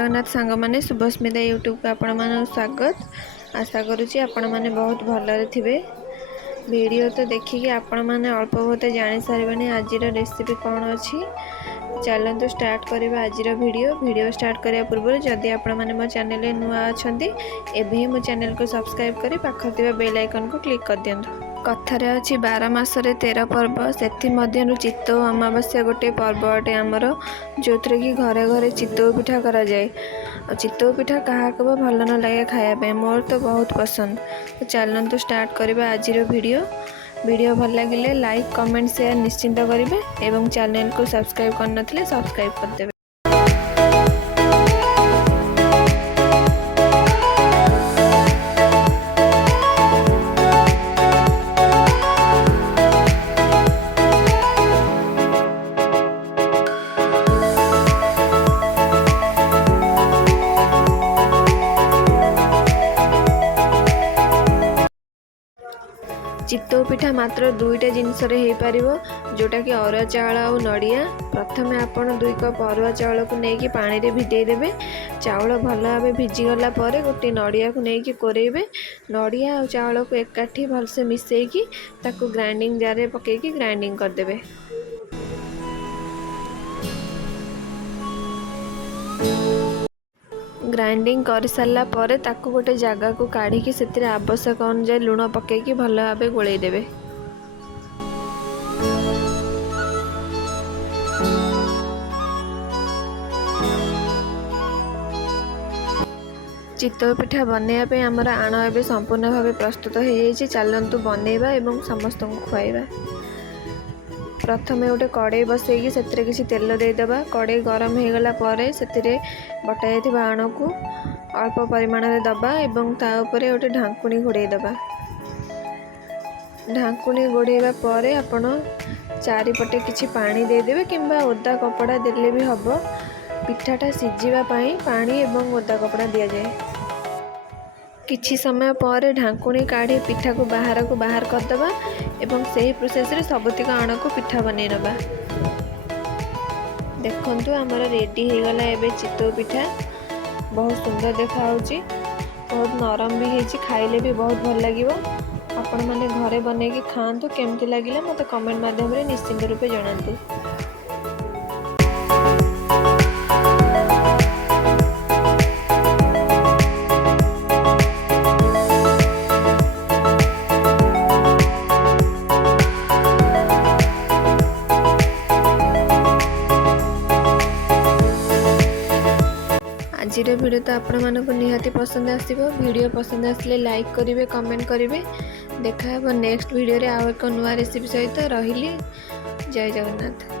जगन्नाथ सांग मैंने शुभस्मिता यूट्यूब को आपण मान स्वागत। आशा करुँची आपण मैंने बहुत भलरे थे। वीडियो तो देखिए आपण मैंने अल्प बहुत जानी सारे आज रेसिपी कौन अच्छी। चलतु स्टार्ट करवा आज वीडियो स्टार्ट करने पूर्व जदि आपण मैंने मो चैनल नुआ अच्छा एवं मो चैनल को सब्सक्राइब कर पाखे बेल आइकन को क्लिक कर दिंतु। कथार अच्छी 12 मासरे 13 पर्व से चित्तौ अमावास्या गोटे पर्व अटे आमर जो थी कि घरे घरे चित्तौ पिठा करा जाए। चित्तौ पिठा क्या भल न लगे खायापे मोर तो बहुत पसंद। तो चलतु स्टार्ट करवा आज वीडियो भल लगे लाइक कमेंट शेयर निश्चिंत करेंगे एवं चैनल को सब्सक्राइब करनथिले सब्सक्राइब करदेवे। चित्तौ पिठा मात्र दुईटा जिनस हो पार जोटा कि अरुआ चाउल और नड़िया। प्रथमे आपण 2 कप अरुआ चाउल को लेकिन पानी रे भिजई देबे। चाउल भल भाव भिजीगला गोटे नड़िया को लेकिन कोरेबे। नड़िया और चाउल को एकाठी भलसे मिसेकी ताकू ग्राइंडिंग जार पकईकी ग्राइंडिंग करदेबे। ग्राइंडिंग कर सारा पर ताकू गोटे जगह को काढ़ी से आवश्यक अनुसार लुण पकईकी भल भाव गोलई देबे। चित्तौ पिठा बनैया आमर आण एवं संपूर्ण भाव प्रस्तुत हो जाए। चलतु बनैबा एवं समस्त को खुआइबा। प्रथमे गोटे कड़े बसैकी से किसी तेल देदेबा। कड़े गरम हो गला से बटा जाइथिबा आण को अल्प परिमाण में दबा एवं ता उपरे गोटे ढांकुणी घोड़े दबा। ढांकुणी घोड़ेबा परे आपण चारिपटे किछि पानी देदेबे किंबा ओदा कपड़ा देले भी हबो। पिठाटा सिझिबा पाई पानी एवं ओदा कपड़ा दिया जाए। किछि समय पर ढांकुणी काढ़ी पिठा को बाहर करदबा एवं सही प्रोसेस रे सबुतिक आण को पिठा बनै नबा। देखंतु हमर रेडी हो गला एबे चित्तौ पिठा। बहुत सुंदर देखा होची, बहुत नरम भी हेची, खाइले भी बहुत भल लागिवो। आपण माने घरे बनै के खांतु। केमति लागिला मते कमेंट माध्यम रे निश्चिंत रूपे जणांतु। आज वीडियो तो आपण मानक निहाती पसंद आसीबो। वीडियो पसंद आसले लाइक करेंगे कमेंट करेंगे। देखा नेक्स्ट वीडियो रे आउ एक नुआ रेसिपी सहित रहिली। जय जगन्नाथ।